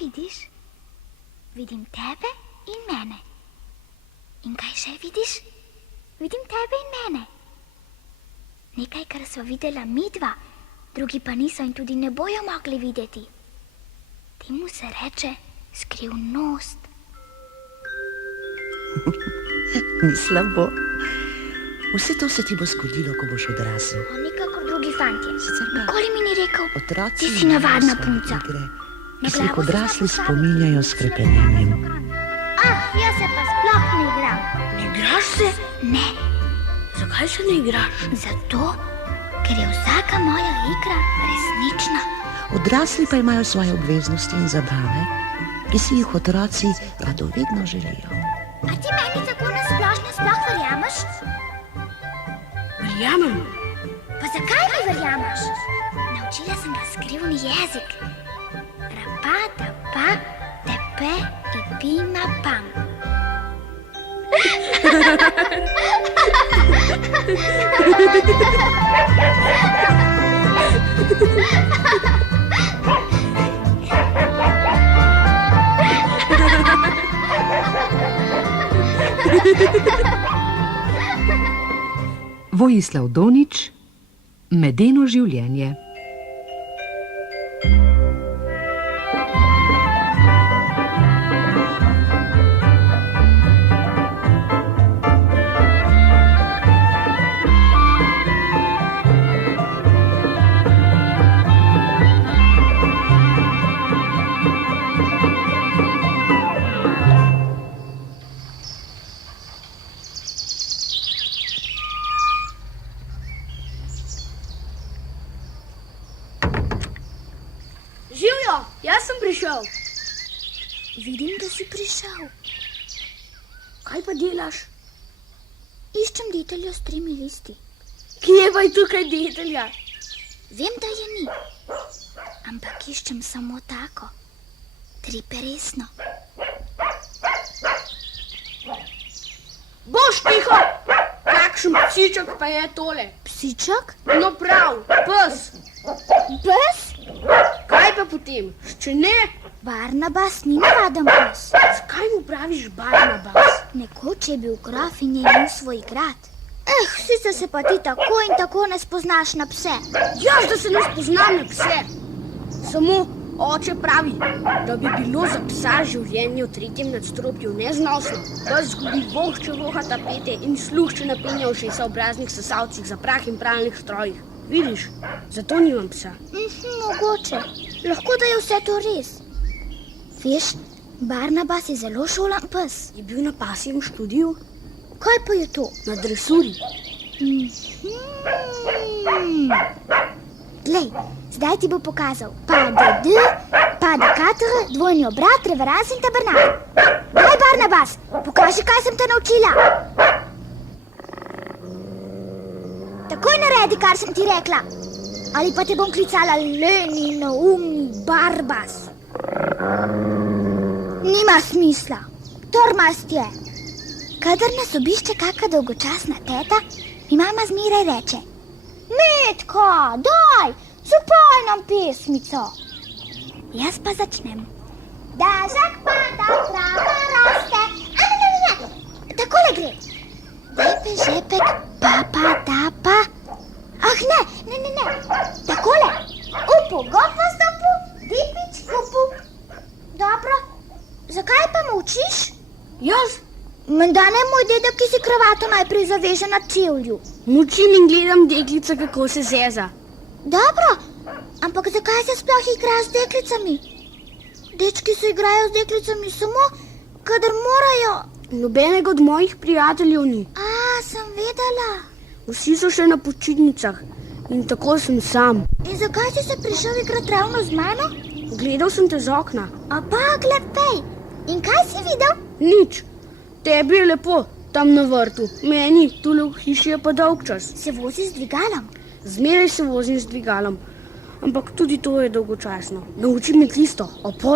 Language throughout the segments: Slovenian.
vidiš? Vidim tebe in mene. In kaj še vidiš? Vidim tebe in mene. Nekaj, kar sva videla midva, drugi pa niso in tudi ne bojo mogli videti. Temu se reče skrivnost. Ni slabo. Vse to se ti bo zgodilo, ko boš odrasel. Nikakor drugi fantje. Sicer pa nikoli mi ni rekel, otroci ti si navadna imajo punca. svoje igre, ki se jih odrasli spominjajo s hrepenenjem. Jaz se pa sploh ne igram. Ne igraš se? Ne, Zakaj se ne igraš? zato, ker je vsaka moja igra resnična. Odrasli pa imajo svoje obveznosti in zabave, ki si jih otroci radovedno želijo. A ti meni tako nasplošno sploh verjameš? Verjamem. Pa zakaj mi verjameš? Naučila sem ga skrivni jezik. Rapa, tapa, tepe, ipima, pam. Vojislav Donič, Medeno življenje. Živjo, jaz sem prišel. Vidim, da si prišel. Kaj pa delaš? Iščem deteljo s 3 listi. Kje pa je tukaj detelja? Vem, da je ni. Ampak iščem samo tako. 3 peresno. Boš tiho! Kakšen psiček pa je tole? Psiček? No prav, pes. Pes? Kaj pa potem? Če ne, Barnabas ni navaden pes. zakaj mu praviš Barnabas? Nekoč je bil grof in je imel svoj grad. Sicer se pa ti tako in tako ne spoznaš na pse. Jaz, da se ne spoznam na pse. Samo oče pravi, da bi bilo za psa življenje v 3. nadstropju neznosno. Da zgubi vohče voha tapete in sluh, če napenja ušesa v obraznih sesalcih za prah in pralnih strojih. Vidiš, zato nimam psa. Mogoče. Lahko da je vse to res. Veš, Barnabas je zelo šolan pes. Je bil na pasjem študiju, Kaj pa je to? na dresuri. Glej, zdaj ti bo pokazal. Pa D, pa dekator, dvojni obrat, reveranс in tabernak. Daj, Barnabas, pokaži, kaj sem te naučila. Takoj naredi, kar sem ti rekla. Ali pa te bom klicala Leni, neumni Barbas. Nima smisla. Tormast je. Kadar nas obišče kaka dolgočasna teta, mi mama zmeraj reče: Metka, daj, zapoj nam pesmico. Jaz pa začnem. Dažak pada, trava raste. Takole gre. Depe žepek, papa, tapa. Ah, ne. Takole. Upu, gopa stopu, dipič, kupu. Dobro, zakaj pa molčiš? Jaz Menda ne moj dedek, ki si kravato najprej zaveže na čevlju. mučim in gledam deklica, kako se zeza. Dobro, ampak zakaj se sploh igraš z deklicami? Dečki se igrajo z deklicami samo, kadar morajo. Nobenega od mojih prijateljev ni. Sem vedela. Vsi so še na počitnicah in tako sem sam. In zakaj si se prišel igrati ravno z mano? Gledal sem te z okna. Lepej. In kaj si videl? Nič. Tebi je lepo tam na vrtu. Meni tule v hiši je pa dolg čas. Se vozi z dvigalom. Zmeraj se vozim z dvigalom. Ampak tudi to je dolgočasno. Nauči me tisto,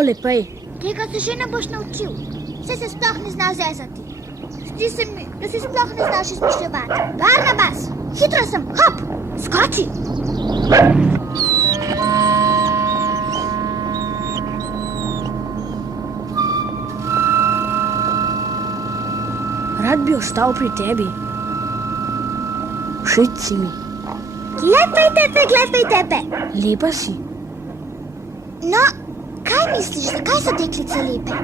lepej. Tega se že ne boš naučil. Saj se sploh ne znaš zezati. Zdi se mi, da se sploh ne znaš izmišljevati. Barnabas, hitro sem, hop, skoči. Rad bi ostal pri tebi. Všeč si mi. Gledaj tebe. Lepa si. No, kaj misliš, zakaj so deklice lepe?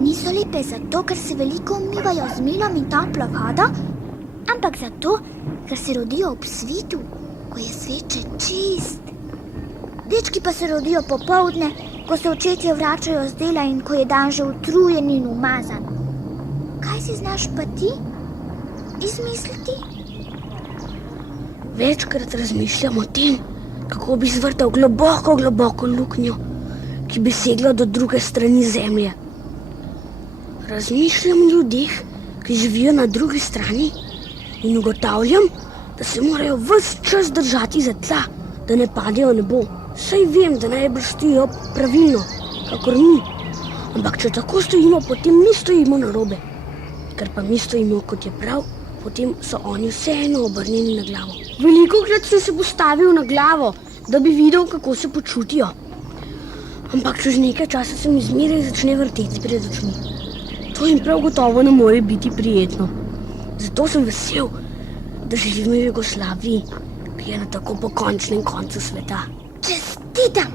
Niso lepe zato, ker se veliko umivajo z milom in toplo vodo, ampak zato, ker se rodijo ob svitu, ko je svet še čist. Dečki pa se rodijo popoldne, ko se očetje vračajo z dela in ko je dan že utrujen in umazan. Kaj si znaš pa ti izmisliti? Večkrat razmišljam o tem, kako bi zvrtal globoko, globoko luknjo, ki bi segla do druge strani zemlje. Razmišljam o ljudeh, ki živijo na drugi strani in ugotavljam, da se morajo ves čas držati za tla, da ne padejo v nebo. Saj vem, da najbrž stojijo pravilno, kakor mi. Ampak če tako stojimo, potem mi stojimo narobe. Ker pa mi stojimo, kot je prav, potem so oni vseeno obrnjeni na glavo. Velikokrat sem se postavil na glavo, da bi videl, kako se počutijo. Ampak čez nekaj časa se mi zmeraj začne vrteti pred očmi. To jim prav gotovo ne more biti prijetno. Zato sem vesel, da živim v Jugoslaviji, ki je na tako pokončnem koncu sveta. Čestitam!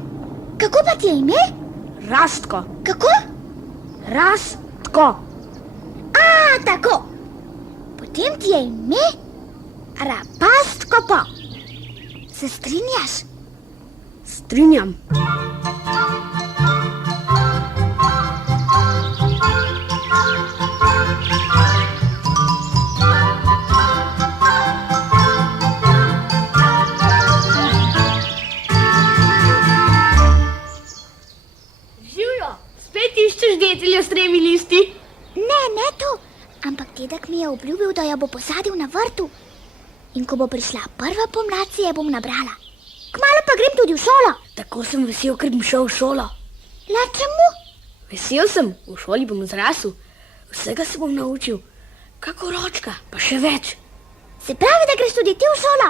Kako pa ti je ime? Rastko. Kako? Rastko. Tako. Potem ti je ime Rapastko po. Se strinjaš? Strinjam. Živjo, spet iščeš deteljo s 3 listi? Ne to. Ampak dedek mi je obljubil, da jo bo posadil na vrtu. In ko bo prišla prva pomlad, si je bom nabrala. Kmalu pa grem tudi v šolo. Tako sem vesel, ker bom šel v šolo. Le čemu? Vesel sem, v šoli bom zrasel. Vsega se bom naučil. Kako ročka, pa še več. Se pravi, da greš tudi ti v šolo.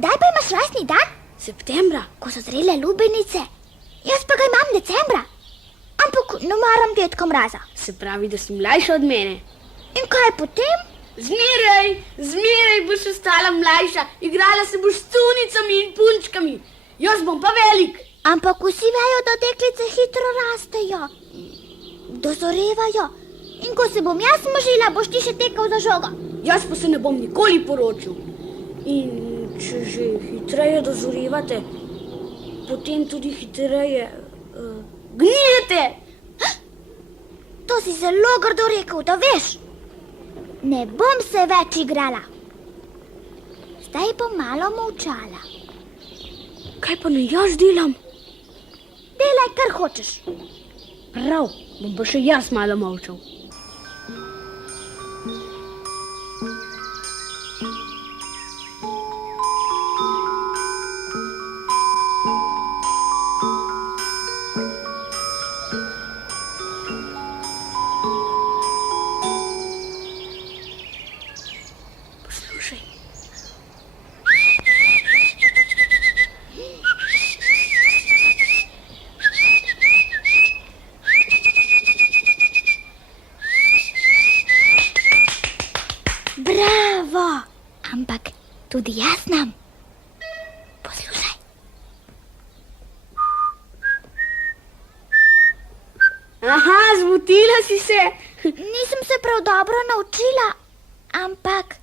Kdaj pa imaš rojstni dan? Septembra. Ko so zrele lubenice. Jaz pa ga imam decembra. Ampak ne maram dedka mraza. Se pravi, da si mlajša od mene. In kaj potem? Zmeraj boš ostala mlajša. Igrala se boš s cunicami in punčkami. Jaz bom pa velik. Ampak vsi vejo, da deklice hitro rastejo. Dozorevajo. In ko se bom jaz možila, boš ti še tekal za žogo. Jaz pa se ne bom nikoli poročil. In če že hitreje dozorevate, potem tudi hitreje gnijete. To si zelo grdo rekel, da veš. Ne bom se več igrala. Zdaj bom malo molčala. Kaj pa ne jaz delam? Delaj, kar hočeš. Prav, bom pa še jaz malo molčal. Bravo! Ampak tudi jaz znam. Poslušaj. Aha, zmotila si se. Nisem se prav dobro naučila, ampak...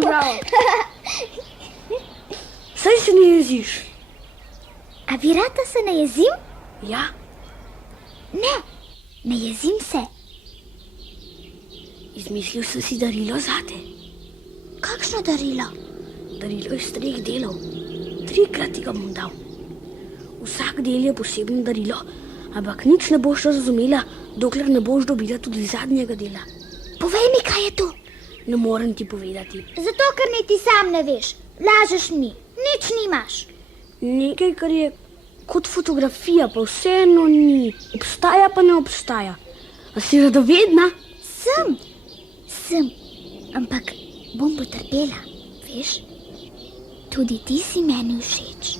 Bravo. Saj se ne jeziš. A vi rata se ne jezim? Ja. Ne jezim se. Izmislil sem si darilo zate. Kakšno darilo? Darilo iz 3 delov. 3-krat ti ga bom dal. Vsak del je posebno darilo, ampak nič ne boš razumela, dokler ne boš dobila tudi zadnjega dela. Povej mi, kaj je to. Ne morem ti povedati. Zato, ker niti sam ne veš. Lažeš mi. Nič nimaš. Nekaj, kar je kot fotografija, pa vseeno ni. Obstaja pa ne obstaja. A si radovedna? Sem, ampak bom potrpela, veš? Tudi ti si meni všeč.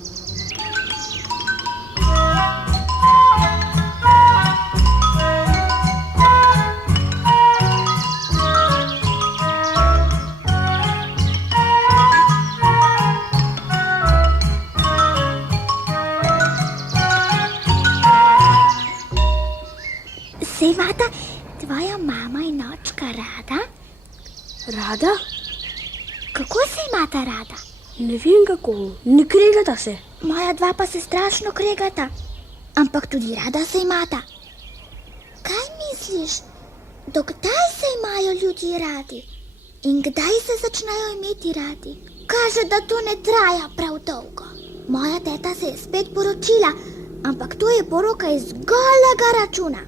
Se imata tvoja mama in očka rada? Rada? Kako se imata rada? Ne vem kako, ne kregata se. Moja dva pa se strašno kregata, ampak tudi rada se imata. Kaj misliš, dokdaj se imajo ljudje radi in kdaj se začnejo imeti radi? Kaže, da to ne traja prav dolgo. Moja teta se je spet poročila, ampak to je poroka iz golega računa.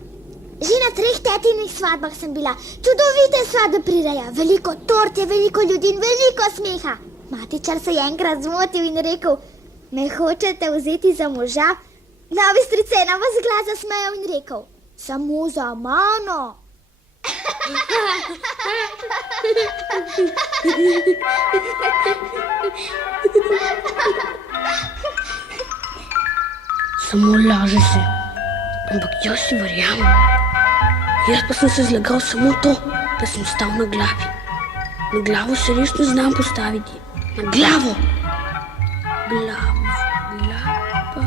Že na 3 tetinih svadbah sem bila, čudovite svadbe prireja, veliko tort je, veliko ljudi in veliko smeha. Matičar se je enkrat zmotil in rekel, me hočete vzeti za moža? Novi strice je na vas glas zasmejal in rekel, samo za mano. Samo laže se, ampak jaz si verjamem. Jaz pa sem se zlagal samo to, da sem stal na glavi. Na glavo se res ne znam postaviti. Na glavo.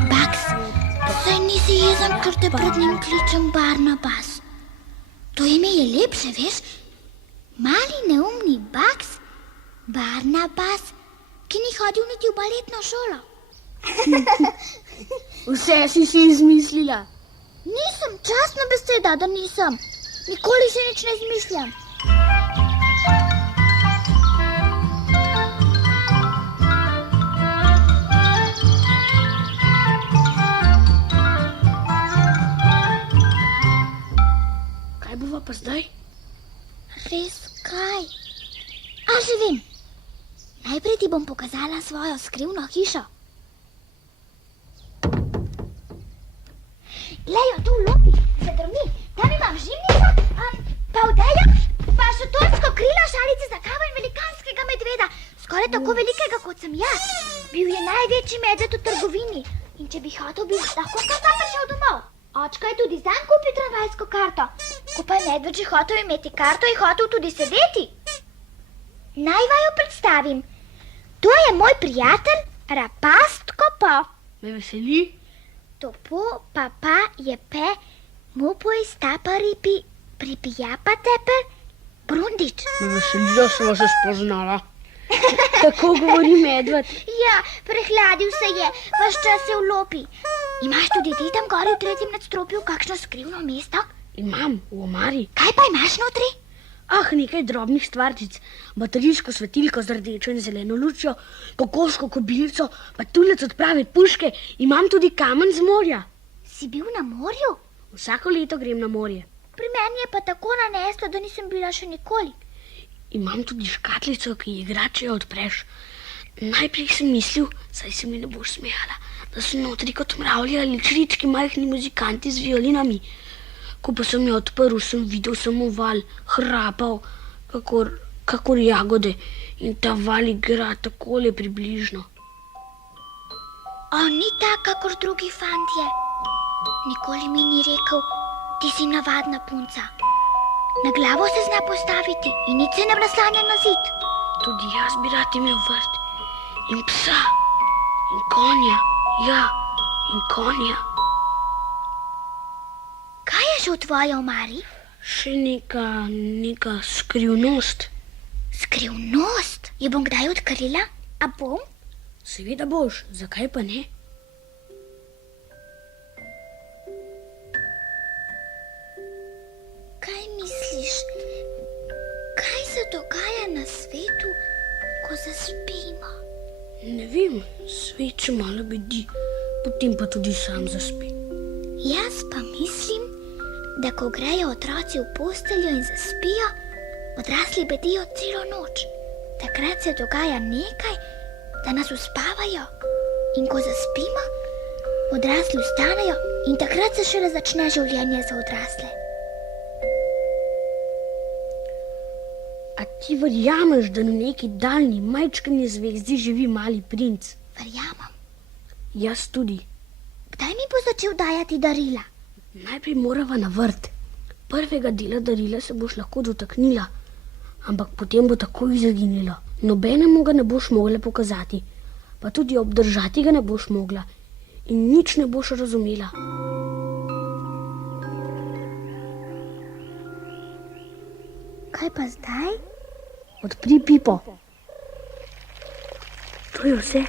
Bugs, saj nisi jezen, ker te pred njim kličem Barnabas. To ime je lepše, veš? Mali neumni Bugs, Barnabas, ki ni hodil niti v baletno šolo. Vse si izmislila. Nisem, častna beseda, da nisem. Nikoli se nič ne izmišljam. Kaj bova pa zdaj? Res kaj? A že vem. Najprej ti bom pokazala svojo skrivno hišo. Lejo, tu v lopi, se drmi. Tam imam žimnica, pa vdejo, pa šotorsko krilo, šalice za kavo in velikanskega medveda. Skoraj tako velikega, kot sem jaz. Bil je največji medved v trgovini. In če bi hotel, bi lahko kar tam prišel domov. Očka je tudi zanj kupil tramvajsko karto. Ko pa je medved že hotel imeti karto, je hotel tudi sedeti. Naj vaju predstavim. To je moj prijatelj, Rapast Kopo. Me veseli. Topo, papa, jepe, mupo iz taparipi, pripijapa tepe, brundič. Me veseli, da sva se spoznala. Tako govori medved. Ja, prehladil se je, vaš čas je v lopi. Imaš tudi ti tam gori v 3. nadstropju kakšno skrivno mesto? Imam, v omari. Kaj pa imaš notri? Nekaj drobnih stvarčic. Baterijsko svetilko z rdečo in zeleno lučjo, kokoško kobilico, pa tulec od prave puške. Imam tudi kamen z morja. Si bil na morju? Vsako leto grem na morje. Pri meni je pa tako naneslo, da nisem bila še nikoli. Imam tudi škatlico, ki ji igrače odpreš. Najprej sem mislil, saj se mi ne boš smejala, da so notri kot mravljali črički majhni muzikanti z violinami. Ko pa sem jo odprl, sem videl samo val, hrapal, kakor jagode, in ta val igra takole približno. On ni tak, kakor drugi fantje. Nikoli mi ni rekel, ti si navadna punca. Na glavo se zna postaviti in nič se ne naslanja na zid. Tudi jaz bi rad imel vrt in psa in konja, ja, in konja. Kaj je že v tvoji omari? Še neka skrivnost. Skrivnost? Jo bom kdaj odkrila? A bom? Seveda boš, zakaj pa ne? Kaj misliš, kaj se dogaja na svetu, ko zaspimo? Ne vem, svet še malo bedi, potem pa tudi sam zaspi. Jaz pa mislim, da ko grejo otroci v posteljo in zaspijo, odrasli bedijo celo noč. Takrat se dogaja nekaj, da nas uspavajo. In ko zaspimo, odrasli vstanejo in takrat se šele začne življenje za odrasle. A ti verjameš, da na neki daljni, majčkeni zvezdi živi mali princ? Verjamem. Jaz tudi. Kdaj mi bo začel dajati darila? Najprej morava na vrt. Prvega dela darila se boš lahko dotaknila, ampak potem bo takoj zaginilo. Nobenemu ga ne boš mogla pokazati, pa tudi obdržati ga ne boš mogla in nič ne boš razumela. Kaj pa zdaj? Odpri pipo. To je vse.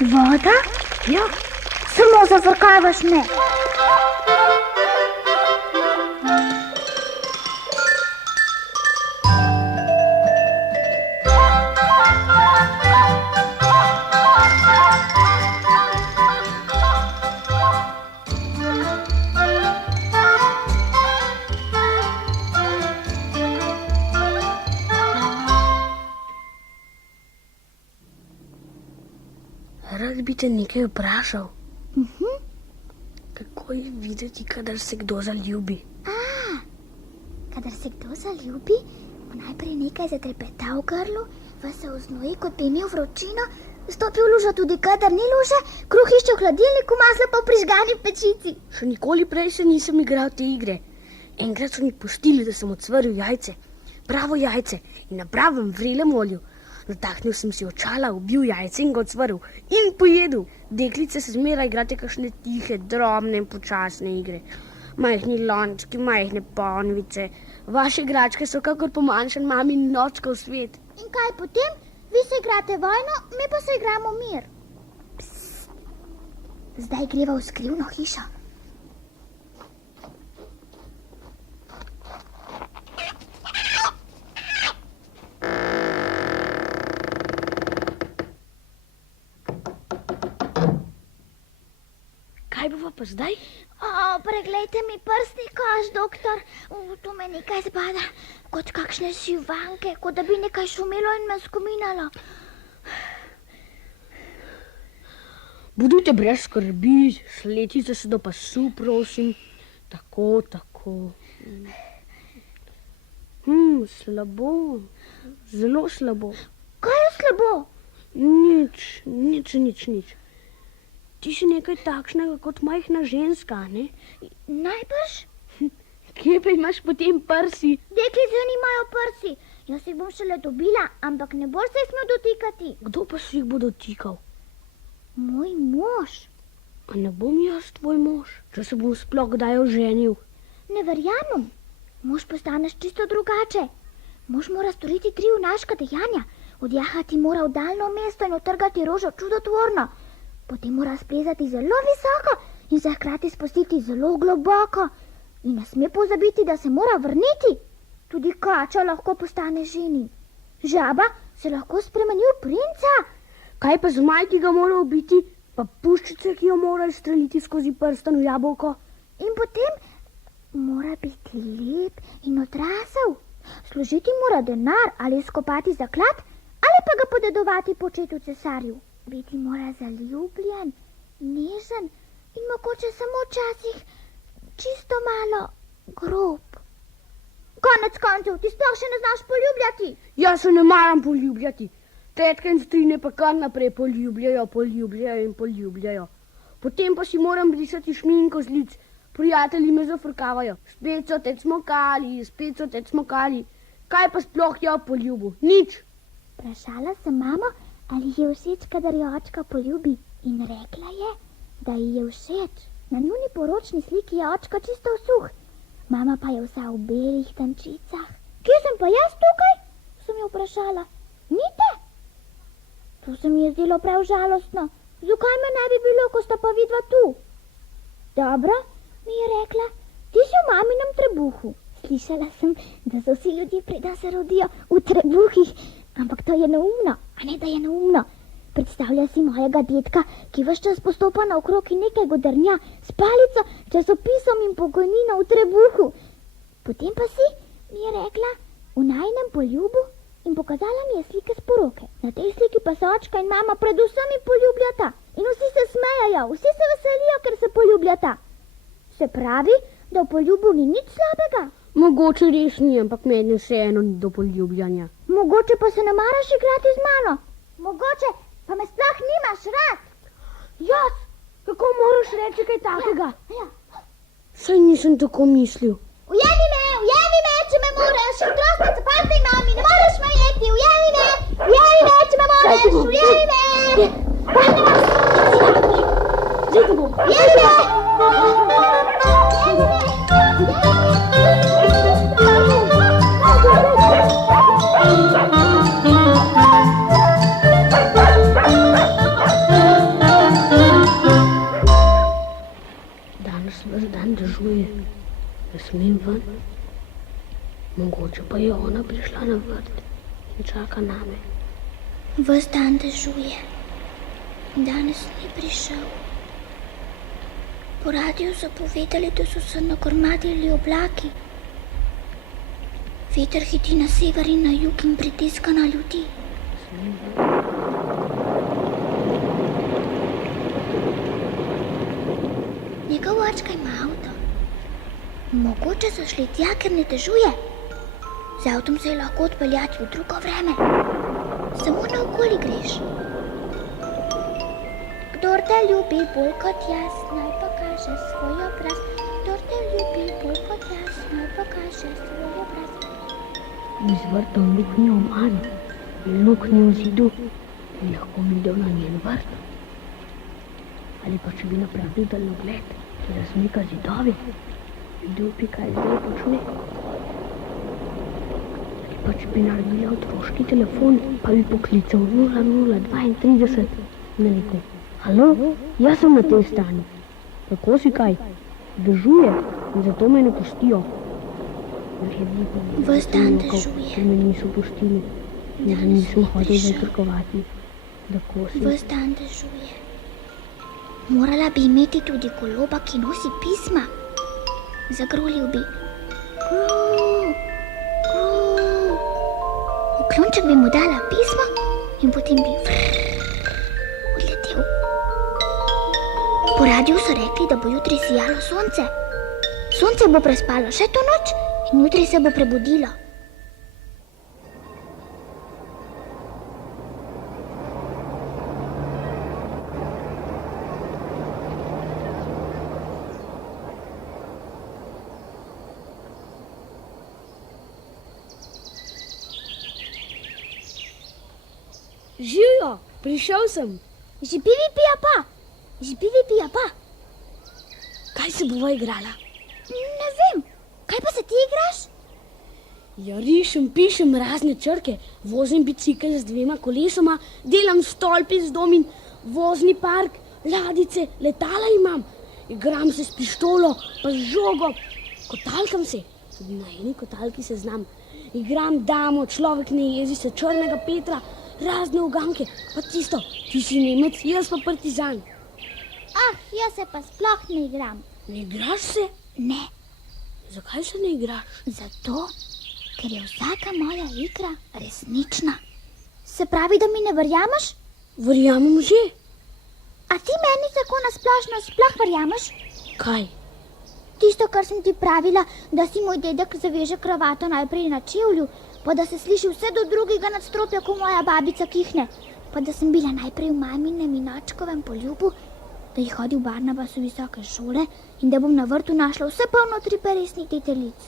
Voda? Ja, Samo zafrkavaš me. rad bi te nekaj vprašal. Kako je videti, kadar se kdo zaljubi? Kadar se kdo zaljubi, bo najprej nekaj zatrepeta v grlu, vas se oznoji, kot bi imel vročino, stopi v lužo tudi kadar ni luže, kruh išče v hladilniku, maslo pa v prižgani pečici. Še nikoli prej se nisem igral te igre. Enkrat so mi pustili, da sem odsvril jajce, pravo jajce in na pravem vrelem olju. Nataknil sem si očala, ubil jajce in ga odsvril in pojedel. Deklice se zmeraj igrate kakšne tihe, drobne in počasne igre. Majhni lončki, majhne ponvice. Vaše igračke so kakor pomanjšan mamin nočkov svet. In kaj potem? Vi se igrate vojno, mi pa se igramo mir. Psst. Zdaj greva v skrivno hišo. Kaj bova pa zdaj? Preglejte mi prstni koš, doktor. Tu me nekaj zbada, kot kakšne šivanke, kot da bi nekaj šumelo in me skominalo. Budite brez skrbi, sletite se do pasu, prosim. Tako, tako. Slabo, zelo slabo. Kaj je slabo? Nič. Ti si nekaj takšnega kot majhna ženska, ne? Najbrž? Kje pa imaš potem prsi? Deklice nimajo prsi. Jaz jih bom šele dobila, ampak ne boš se jih smel dotikati. Kdo pa si jih bo dotikal? Moj mož. A ne bom jaz tvoj mož, če se bom sploh kdaj oženil? Ne verjamem. Mož postaneš čisto drugače. Mož mora storiti 3 junaška dejanja. Odjahati mora v daljno mesto in utrgati rožo čudotvorno. Potem mora splezati zelo visoko in se hkrati spustiti zelo globoko. In ne sme pozabiti, da se mora vrniti. Tudi kača lahko postane ženi. Žaba se lahko spremeni v princa. Kaj pa zmaj, ki ga mora ubiti, pa puščice, ki jo mora izstreliti skozi prsten v jabolko? In potem mora biti lep in odrasel. Služiti mora denar ali skopati zaklad ali pa ga podedovati početu cesarju. Biti mora zaljubljen, nežen in mogoče samo včasih čisto malo grob. Konec koncev, ti sploh še ne znaš poljubljati. Jaz se ne maram poljubljati. Tetka in strine pa kar naprej poljubljajo in poljubljajo. Potem pa si moram brisati šminko z lic. Prijatelji me zafrkavajo. Spet so te cmokali. Kaj pa sploh je o poljubu? Nič. Vprašala sem mamo, ali ji je všeč, kadar jo očka poljubi, in rekla je, da ji je všeč. Na njuni poročni sliki je očka čisto suh, mama pa je vsa v belih tančicah. Kje sem pa jaz tukaj? Sem jo vprašala. Ni te? To se mi je zdelo prav žalostno. Zakaj me ne bi bilo, ko sta pa vidva tu? Dobro, mi je rekla, ti si v maminem trebuhu. Slišala sem, da so vsi ljudje, preden se rodijo, v trebuhih. Ampak to je neumno, a ne da je neumno. Predstavlja si mojega dedka, ki ves čas postopa naokrog in nekaj godrnja s palico, časopisom in pokojnino v trebuhu. Potem pa si, mi je rekla, v najinem poljubu in pokazala mi je slike s poroke. Na tej sliki pa se očka in mama predvsem poljubljata. In vsi se smejajo, vsi se veselijo, ker se poljubljata. Se pravi, da v poljubu ni nič slabega. Mogoče res ni, ampak meni vseeno ni do poljubljanja. Mogoče pa se ne maraš igrati z mano. Mogoče pa me sploh nimaš rad. Jaz? Kako moraš reči kaj takega? Ja. Saj nisem tako mislil. Ujemi me, če me moraš. Hitrostna capata imam in ne moreš me jeti. Ujemi me, če me moraš. Ujemi me. Zdaj te bom. Ujemi me. Danes ves dan dežuje. Ne smem ven. Mogoče pa je ona prišla na vrt in čaka name. Ves dan dežuje. Danes ni prišel. Po radiju so povedali, da so se nagrmadili oblaki. Veter hiti na sever in na jug in pritiska na ljudi. Njegov očka ima avto. Mogoče so šli tja, ker ne dežuje. Z avtom se je lahko odpeljati v drugo vreme. Samo naokoli greš. Kdor te ljubi bolj kot jaz, naj pokaže svoj obraz. Kdor te ljubi bolj kot jaz, naj pokaže svoj obraz. Iz vrta v luknjo v mani in luknjo v zidu bi lahko videl na njen vrt. Ali pa če bi napravil daljnogled, ki razmika zidove, videl bi, kaj zdaj počne. Ali pa če bi naredil otroški telefon, pa bi poklical 0032 in rekel: Halo, jaz sem na tej strani. Kako si kaj? Dežuje in zato me ne pustijo. Ves dan dežuje. Ker me niso pustili in da nisem hotel zajtrkovati. Ves dan dežuje. Morala bi imeti tudi goloba, ki nosi pisma. Zagrolil bi. Gru, gru. V klonček bi mu dala pismo in potem bi odletel. Po radiju so rekli, da bo jutri sijalo sonce. Sonce bo prespalo še to noč in jutri se bo prebudilo. Živijo, prišel sem. Žibivi pija pa. Žibivi pija pa. Kaj se bova igrala? Ne vem, kaj pa se ti igraš? Ja, rišem, pišem razne črke, vozim bicikel z 2 kolesoma, delam stolpi z dom in vozni park, ladice, letala imam. Igram se s pištolo, pa z žogo, kotalkam se, tudi na eni kotalki se znam. Igram damo, človek ne jezi se, Črnega Petra, razne uganke, pa tisto, ti si Nemec, jaz pa partizan. Ah, jaz se pa sploh ne igram. Ne igraš se? Ne, Zakaj se ne igraš? zato, ker je vsaka moja igra resnična. Se pravi, da mi ne verjameš? Verjamem že. A ti meni tako nasplošno sploh verjameš? Kaj? Tisto, kar sem ti pravila, da si moj dedek zaveže kravato najprej na čevlju, pa da se sliši vse do drugega nadstropja, ko moja babica kihne, pa da sem bila najprej v maminem in očkovem poljubu, da je hodil Barnabas v visoke šole in da bom na vrtu našla vse polno 3 peresnih deteljic.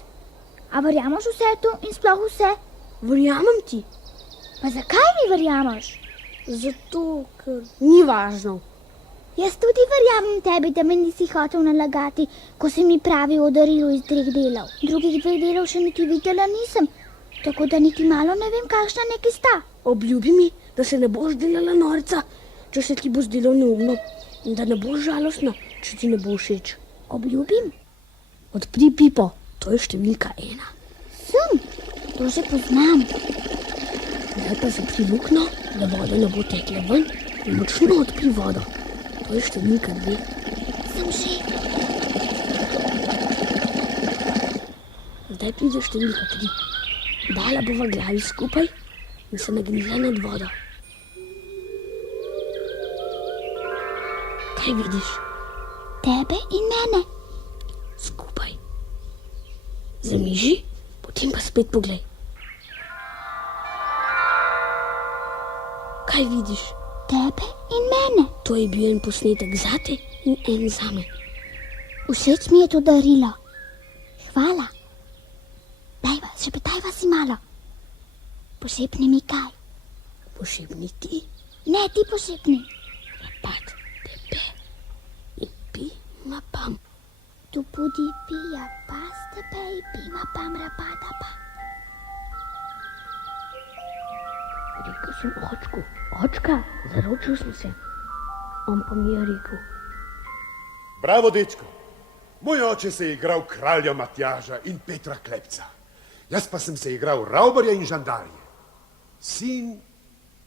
A verjameš vse to in sploh vse? Verjamem ti. Pa zakaj mi verjameš? Zato, ker ni važno. Jaz tudi verjamem tebi, da me nisi hotel nalagati, ko si mi pravil o darilu iz 3 delov. Drugih 2 delov še niti videla nisem, tako da niti malo ne vem, kakšna neki sta. Obljubi mi, da se ne boš delala norca, če se ti bo zdelo neumno, in da ne boš žalostna, če ti ne bo všeč. Obljubim? Odpri pipo, to je številka 1. Sem, to že poznam. Zdaj pa zapri luknjo, da voda ne bo tekla ven in močno odpri vodo. To je številka 2. Sem že. Zdaj pride številka 3. Dala bova glavi skupaj in se nagnile nad vodo. Kaj vidiš? Tebe in mene. Skupaj. Zamiži, potem pa spet poglej. Kaj vidiš? Tebe in mene. To je bil en posnetek zate in en zame. Všeč mi je to darilo. Hvala. Dajva, šepetajva si malo. Pošepni mi kaj. Pošepni ti. Ne, ti pošepni. Rapad, tepe. In pi, ma pam. Tu budi pija pas tepe in pima pam rapada pa. Rekel sem očku. Očka, zaročil sem se. On pa mi je rekel. Bravo, dečko. Moj oče se je igral kralja Matjaža in Petra Klepca. Jaz pa sem se igral Ravbarja in Žandarje. Sin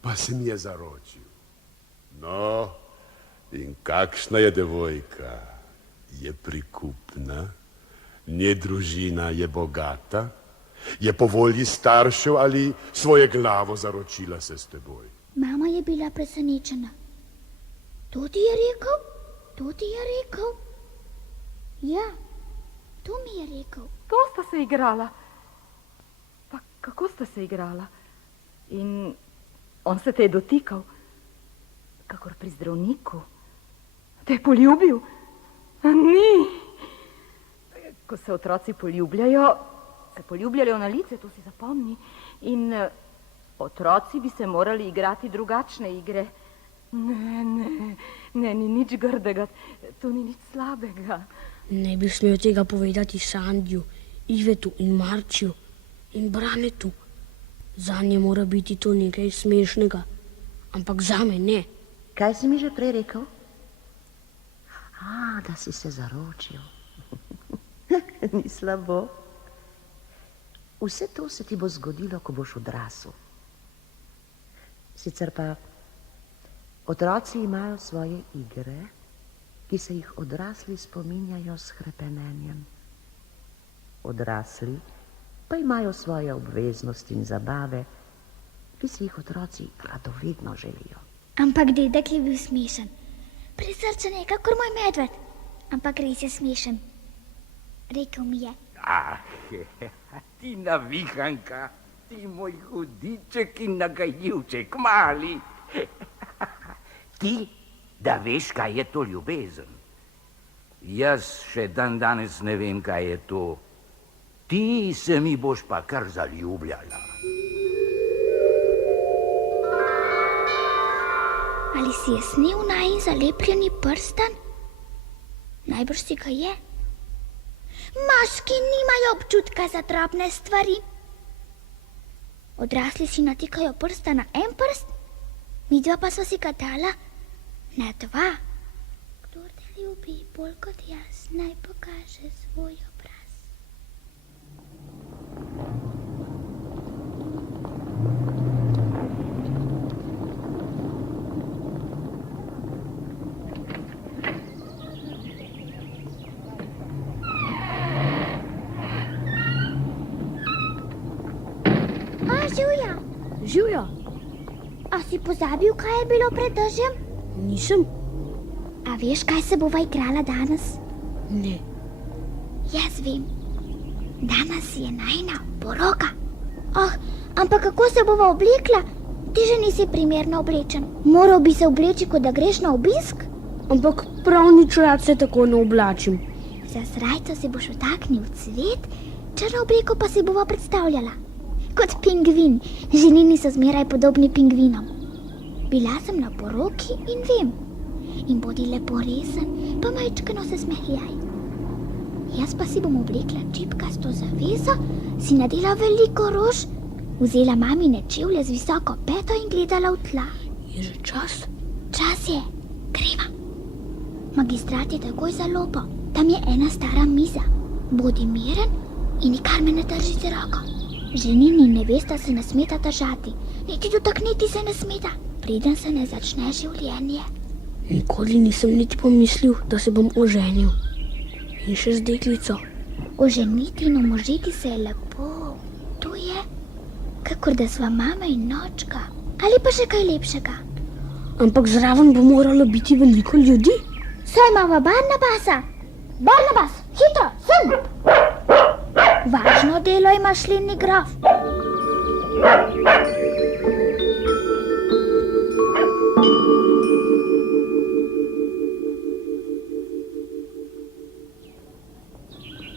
pa se mi je zaročil. No, in kakšna je devojka? Je prikupna? Nje družina je bogata? Je po volji staršev ali svoje glavo zaročila se s teboj? Mama je bila presenečena. To ti je rekel? To ti je rekel? Ja, to mi je rekel. To sta se igrala. Pa kako sta se igrala? In on se te je dotikal, kakor pri zdravniku. Te je poljubil? Ni. Ko se otroci poljubljajo, se poljubljajo na lice, to si zapomni. In otroci bi se morali igrati drugačne igre. Ne, ni nič grdega, to ni nič slabega. Ne bi smel tega povedati Sandiju, Ivetu in Marčiju in Branetu. Zanje mora biti to nekaj smešnega, ampak zame ne. Kaj si mi že prej rekel? Da si se zaročil. Ni slabo. Vse to se ti bo zgodilo, ko boš odrasel. Sicer pa otroci imajo svoje igre, ki se jih odrasli spominjajo s hrepenenjem. Odrasli pa imajo svoje obveznosti in zabave, ki si jih otroci radovedno želijo. Ampak dedek je bil smešen. Prisrčen je, kakor moj medved. Ampak res je smešen. Rekel mi je. Ti navihanka, ti moj hudiček in nagajivček, mali. Ti, da veš, kaj je to ljubezen. Jaz še dan danes ne vem, kaj je to. Ti se mi boš pa kar zaljubljala. Ali si je snel najin zalepljeni prstan? Najbrž si ga je. Moški nimajo občutka za drobne stvari. Odrasli si natikajo prsta na en prst, midva pa sva si ga dala na dva. Kdor te ljubi bolj kot jaz, naj pokaže svoj obraz. Živja, Živjo, a si pozabil, kaj je bilo pred dežjem? nisem. A veš, kaj se bova igrala danes? Ne. Jaz vem. Danes je najina poroka. Ampak kako se bova oblekla? Ti že nisi primerno oblečen. Moral bi se obleči, kot da greš na obisk. Ampak prav nič rad se tako ne oblačim. Za srajco si boš vtaknil cvet, črno obleko pa si bova predstavljala. Kot pingvin. Ženini so zmeraj podobni pingvinom. Bila sem na poroki in vem. In bodi lepo resen, pa majčkano se smehljaj. Jaz pa si bom oblekla čipkasto zavezo, si nadela veliko rož, vzela mamine čevlje z visoko peto in gledala v tla. Je že čas? Čas je, greva. Magistrat je takoj za lopo, tam je ena stara miza. Bodi miren in nikar me ne drži za roko. Ženin in nevesta se ne smeta držati, niti dotakniti se ne smeta, preden se ne začne življenje. Nikoli nisem nič pomislil, da se bom oženil. In še z deklico. Oženiti in omožiti se je lepo. To je, kakor da sva mama in nočka. Ali pa še kaj lepšega. Ampak zraven bo moralo biti veliko ljudi. Saj imava Barnabasa. Barnabas, hitro, sem! Važno delo ima šlenni grof.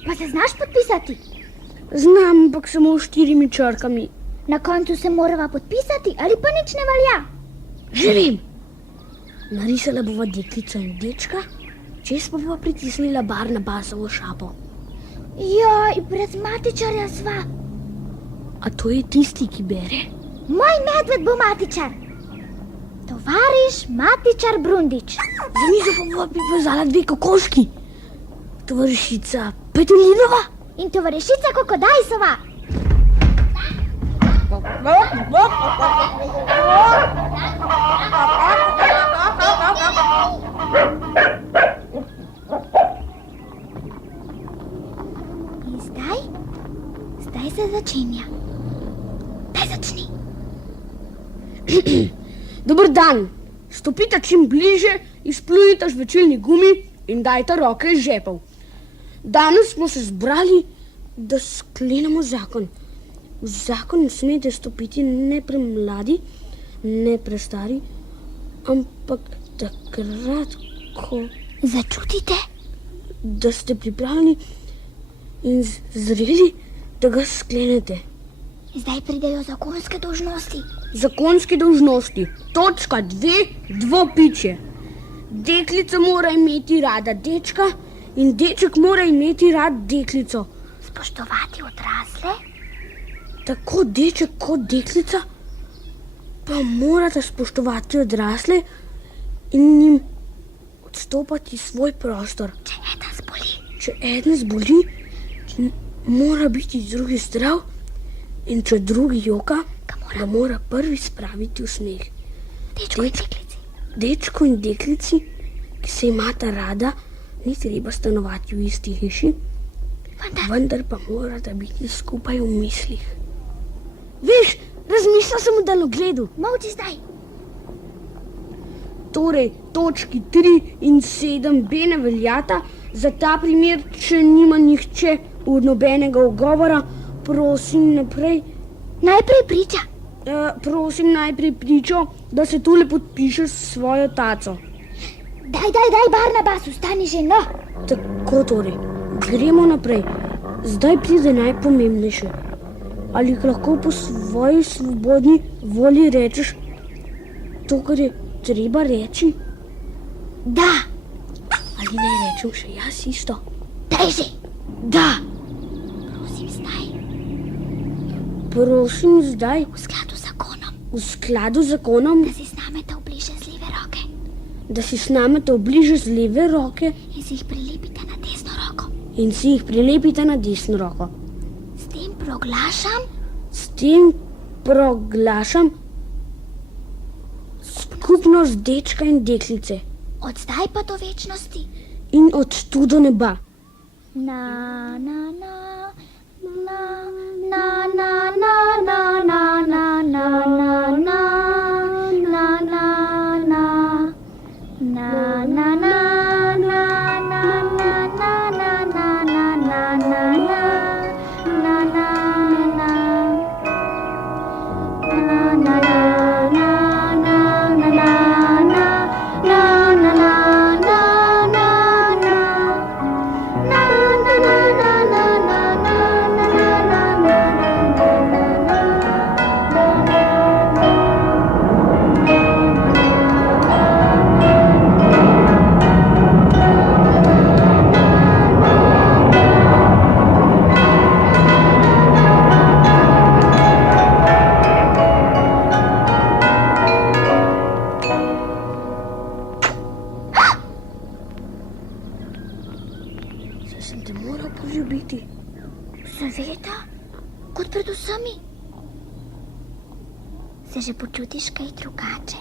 Pa se znaš podpisati? Znam, ampak samo 4 črkami. Na koncu se morava podpisati, ali pa nič ne velja. Že vem. Narisala bova deklico in dečka, čez pa bova pritisnila Barnabasovo šapo. Joj, brez matičarja sva. A to je tisti, ki bere? Moj medved bo matičar. Tovariš matičar Brundič. Za mizo pa bova privezala 2 kokoški. Tovarišica Petelinova in tovarišica Kokodajsova. In zdaj se začenja. Daj začni. Dober dan. Stopite čim bliže, izplujite žvečilni gumi in dajte roke iz žepov. Danes smo se zbrali, da sklenemo zakon. V zakon ne smete stopiti ne premladi, ne prestari, ampak takrat, ko začutite, da ste pripravljeni in zreli, da ga sklenete. Zdaj pridejo zakonske dolžnosti. Zakonske dolžnosti. Točka 2, dvopičje. Deklica mora imeti rada dečka in deček mora imeti rad deklico. Spoštovati odrasle? Tako deček kot deklica pa morata spoštovati odrasle in jim odstopati svoj prostor. Če eden zboli, mora biti drugi zdrav in če drugi joka, ga mora prvi spraviti v smeh. Dečku in deklici, ki se imata rada, ni treba stanovati v isti hiši, vendar pa morata biti skupaj v mislih. Veš, razmišljal sem o daljnogledu. Molči zdaj. Torej, točki 3 in 7b ne veljata, za ta primer, če nima nihče nobenega ugovora, prosim naprej. Najprej priča. Prosim najprej pričo, da se tule podpiše s svojo taco. Daj, Barnabas, ustani že, no. Tako torej, gremo naprej. Zdaj pride najpomembnejše. Ali lahko po svoji svobodni volji rečeš to, kar je treba reči? Da. Ali naj rečem še jaz isto? Daj že. Da. Prosim zdaj. Prosim zdaj. V skladu z zakonom. V skladu z zakonom. Da si snamete obliže z leve roke. Da si snamete obliže z leve roke. In si jih prilepite na desno roko. In si jih prilepite na desno roko. S tem proglašam skupnost dečka in deklice. Od zdaj pa do večnosti. In od tu do neba. Na, na, na, na, na, na, na, na, na, na, na, na, na, na, na, na, na. Sem te moral poljubiti. Seveda, kot pred vsemi. Se že počutiš kaj drugače?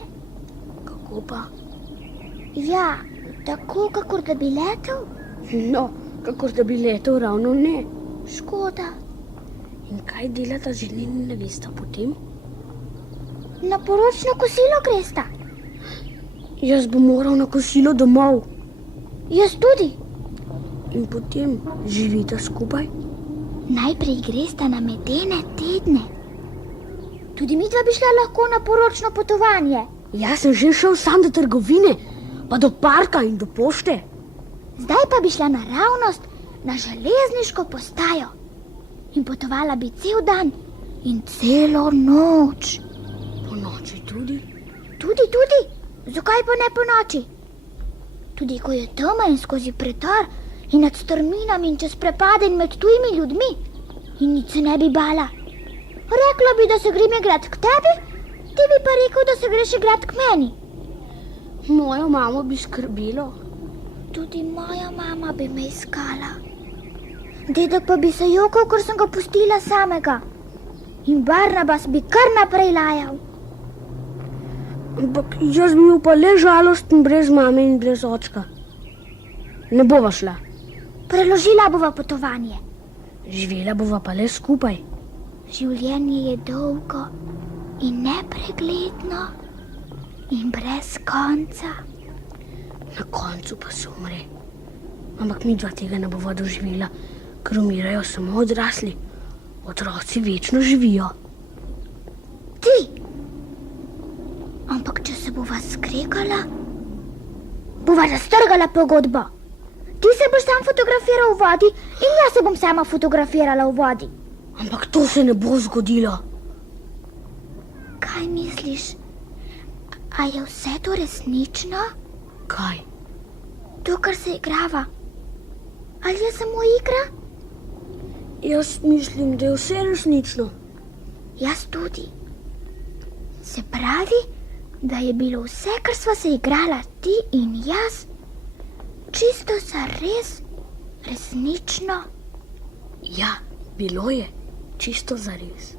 Kako pa? Ja, tako, kakor da bi letel. No, kakor da bi letel ravno ne. Škoda. In kaj delata ženin in nevesta potem? Na poročno kosilo gresta. Jaz bom moral na kosilo domov. Jaz tudi. In potem živita skupaj? Najprej gresta na medene tedne. Tudi midva bi šla lahko na poročno potovanje. Jaz sem že šel sam do trgovine, pa do parka in do pošte. Zdaj pa bi šla naravnost na železniško postajo. In potovala bi cel dan in celo noč. Po noči tudi? Tudi. Zakaj pa ne po noči? Tudi ko je tema in skozi predor in nad strminami in čez prepade in med tujimi ljudmi. In nič se ne bi bala. Rekla bi, da se grem igrat k tebi, ti bi pa rekel, da se greš igrat k meni. Mojo mamo bi skrbelo. Tudi moja mama bi me iskala. Dedek pa bi se jokal, ker sem ga pustila samega. In Barnabas bi kar naprej lajal. Ampak jaz bi bil pa le žalosten brez mame in brez očka. Ne bova šla. Preložila bova potovanje. Živela bova pa le skupaj. Življenje je dolgo in nepregledno in brez konca. Na koncu pa se umre. Ampak mi dva tega ne bova doživela, ker umirajo samo odrasli. Otroci večno živijo. Ti! Ampak če se bova skregala, bova raztrgala pogodbo. Ti se boš sam fotografiral v vodi in jaz se bom sama fotografirala v vodi. Ampak to se ne bo zgodilo. Kaj misliš? A je vse to resnično? Kaj? To, kar se igrava. Ali je samo igra? Jaz mislim, da je vse resnično. Jaz tudi. Se pravi, da je bilo vse, kar sva se igrala ti in jaz, čisto zares, resnično. Ja, bilo je čisto zares.